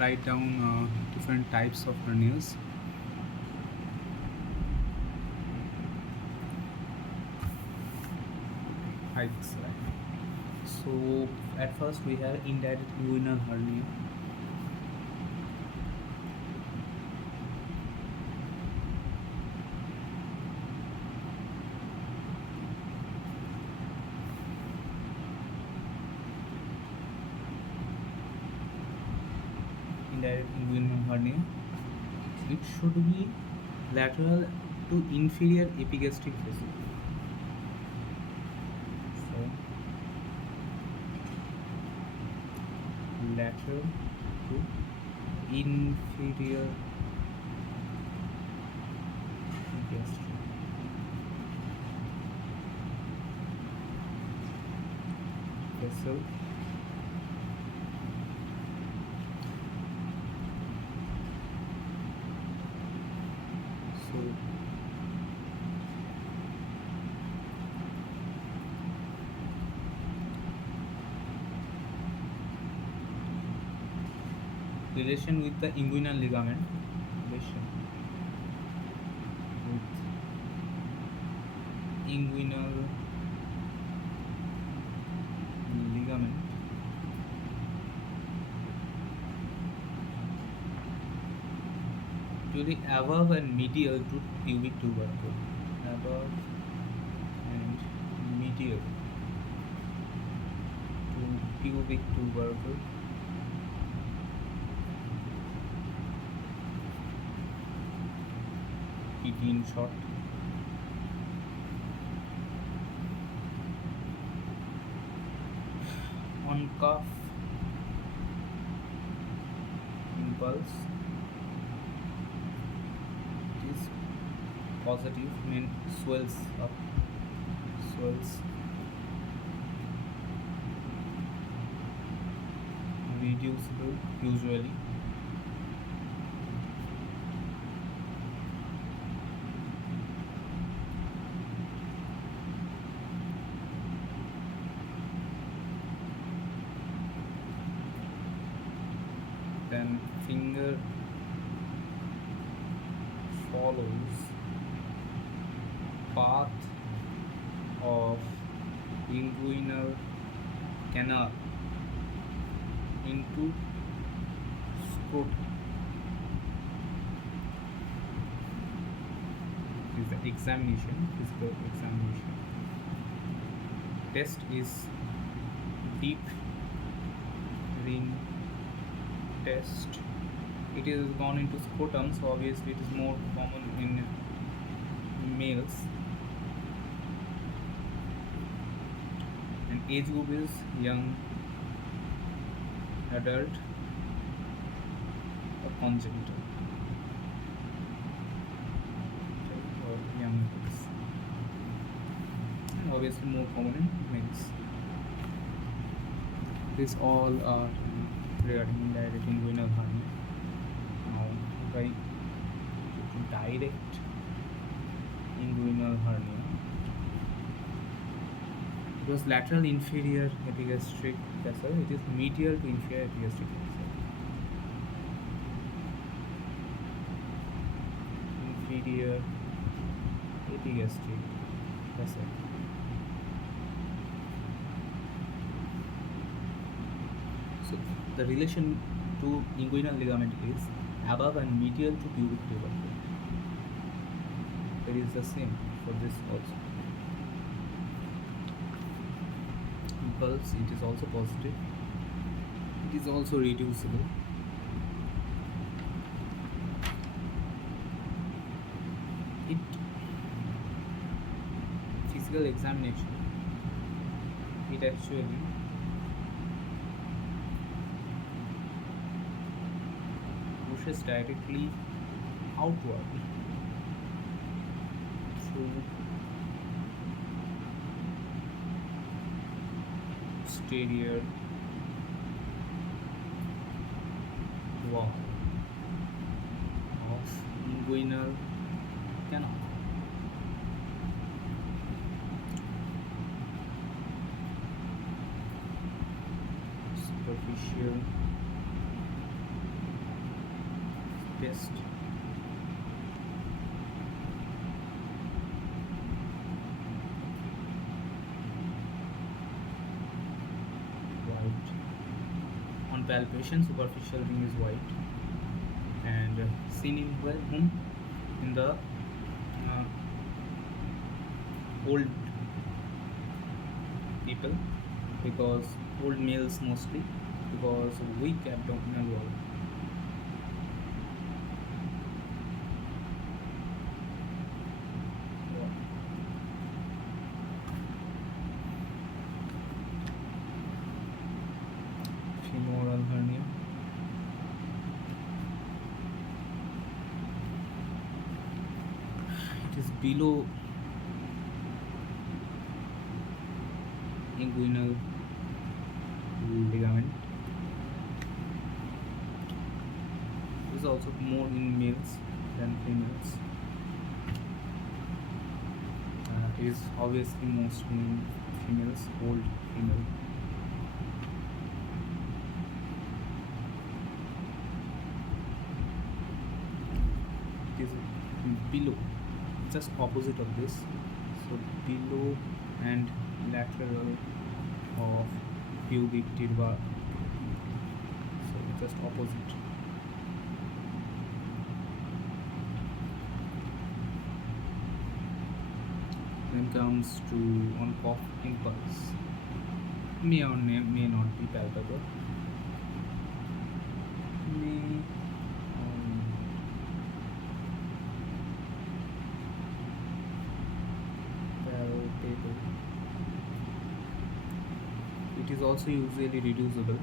write down different types of hernias. Heights, right? So at first we have indirect inguinal hernia. Indirect inguinal hernia. It should be lateral to inferior epigastric vessel. So lateral to inferior epigastric vessel. So relation with the inguinal ligament. Relation with inguinal ligament. Usually above and medial to pubic tubercle. Above and medial to pubic tubercle. PT in short. On cuff impulse it is positive, mean swells up, swells, reducible usually. Then finger follows path of inguinal canal into scrotum. Is the examination, physical examination. Test is deep ring test. It is gone into scrotum, so obviously it is more common in males. And age group is young adult or congenital, or young adults, and obviously more common in males. These all are regarding indirect inguinal hernia. Now, if I direct inguinal hernia, it was lateral inferior epigastric vessel. It is medial to inferior epigastric vessel. Inferior epigastric vessel. So the relation to inguinal ligament is above and medial to pubic tubercle. It is the same for this also. Impulse, it is also positive. It is also reducible. It physical examination, it actually pushes directly outward through posterior wall of inguinal canal. Superficial Test. White. On palpation, superficial ring is white, and seen in whom? In the old people, because old males mostly, because weak abdominal wall. Femoral hernia. It is below inguinal ligament. It is also more in males than females. It is obviously mostly in females, old female. It is below, just opposite of this. So below and lateral of pubic tirva. So just opposite. Then comes to on cough impulse. May or may not be palpable. May palpable. It is also usually reducible.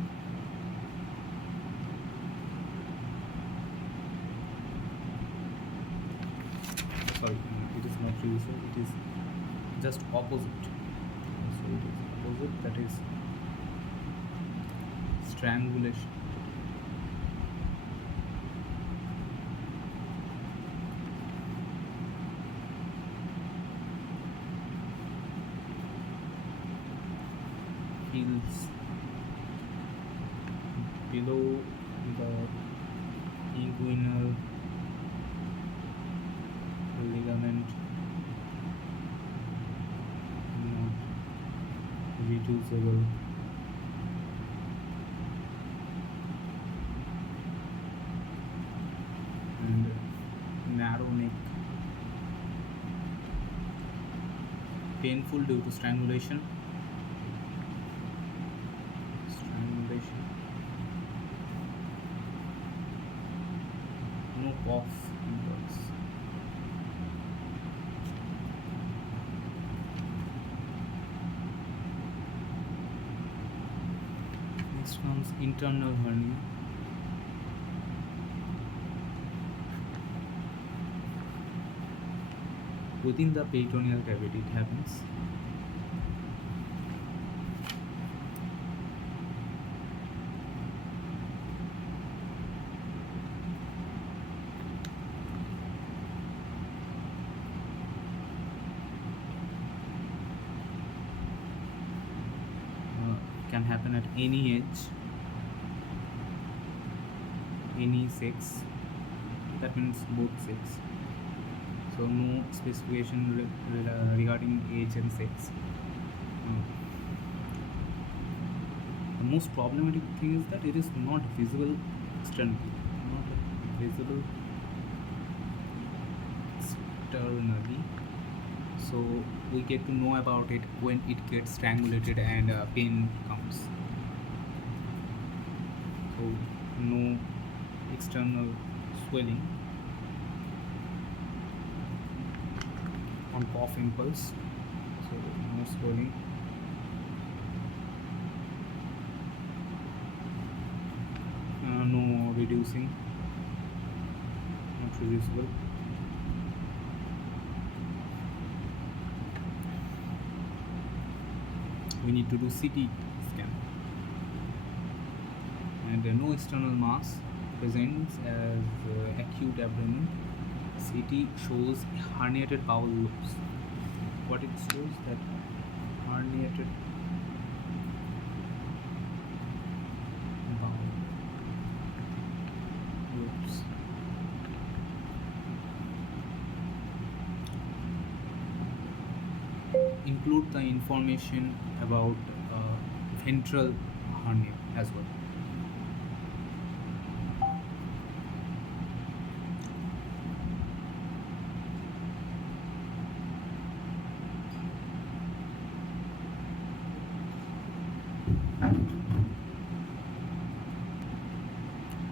Sorry, it is not reducible. It is just opposite. So it is opposite, that is strangulation. Feels below the inguinal ligament, not reducible. And narrow neck, painful due to strangulation. No cough impulse. Next comes internal hernia. Within the peritoneal cavity it happens. Can happen at any age, any sex, that means both sex. So no specification regarding age and sex. The most problematic thing is that it is not visible externally, not visible externally. So we get to know about it when it gets strangulated and pain comes. So no external swelling on cough impulse. So no swelling. No reducing, not reducible. We need to do CT scan, and no external mass presents as acute abdomen. CT shows herniated bowel loops. What it shows, that herniated bowel loops. include the information about ventral hernia as well.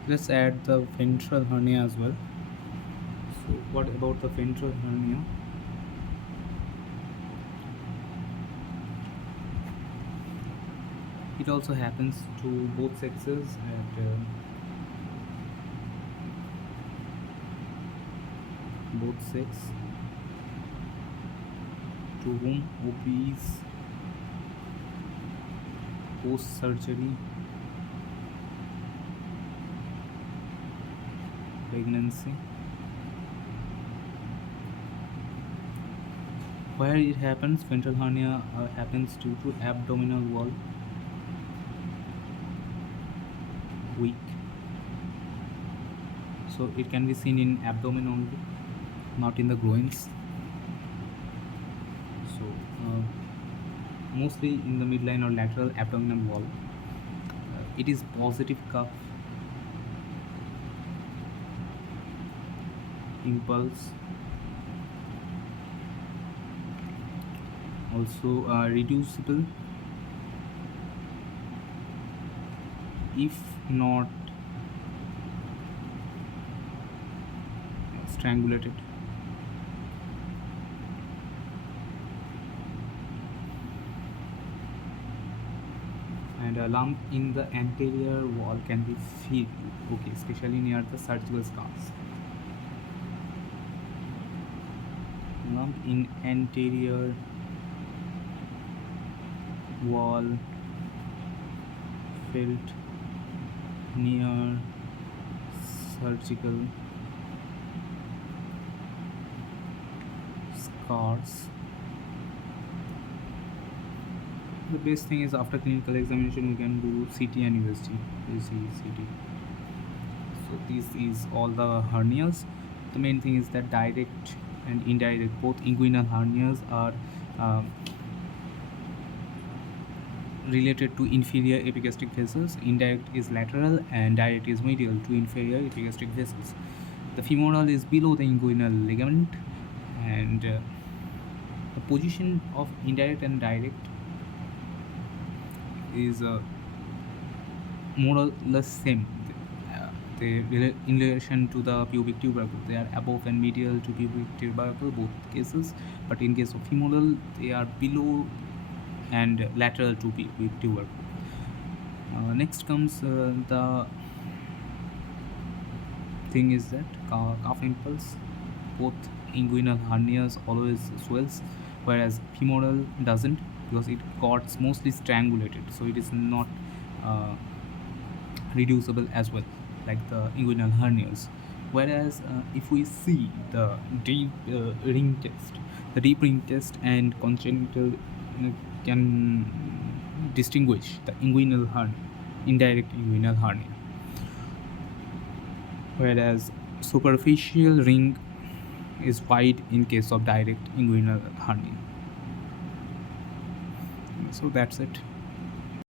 Let's add the ventral hernia as well. So what about the ventral hernia? It also happens to both sexes at both sex, to whom obese, post surgery, pregnancy. Where it happens, ventral hernia happens due to abdominal wall weak. So it can be seen in abdomen only, not in the groins. So mostly in the midline or lateral abdominal wall. It is positive cuff impulse, also reducible if not strangulated. And a lump in the anterior wall can be felt, okay, especially near the surgical scars. Lump in anterior wall felt near surgical scars. The best thing is after clinical examination we can do CT and USG. CT. So this is all the hernias. The main thing is that direct and indirect, both inguinal hernias are related to inferior epigastric vessels. Indirect is lateral and direct is medial to inferior epigastric vessels. The femoral is below the inguinal ligament, and the position of indirect and direct is more or less same. In relation to the pubic tubercle, they are above and medial to pubic tubercle, both cases, but in case of femoral they are below and lateral to pubic tubercle. Next comes the thing is that cuff impulse. Both inguinal hernias always swells, whereas femoral doesn't, because it got mostly strangulated, so it is not reducible as well like the inguinal hernias. Whereas if we see the deep ring test, the deep ring test and congenital can distinguish the inguinal hernia, indirect inguinal hernia, whereas superficial ring is wide in case of direct inguinal hernia. So that's it.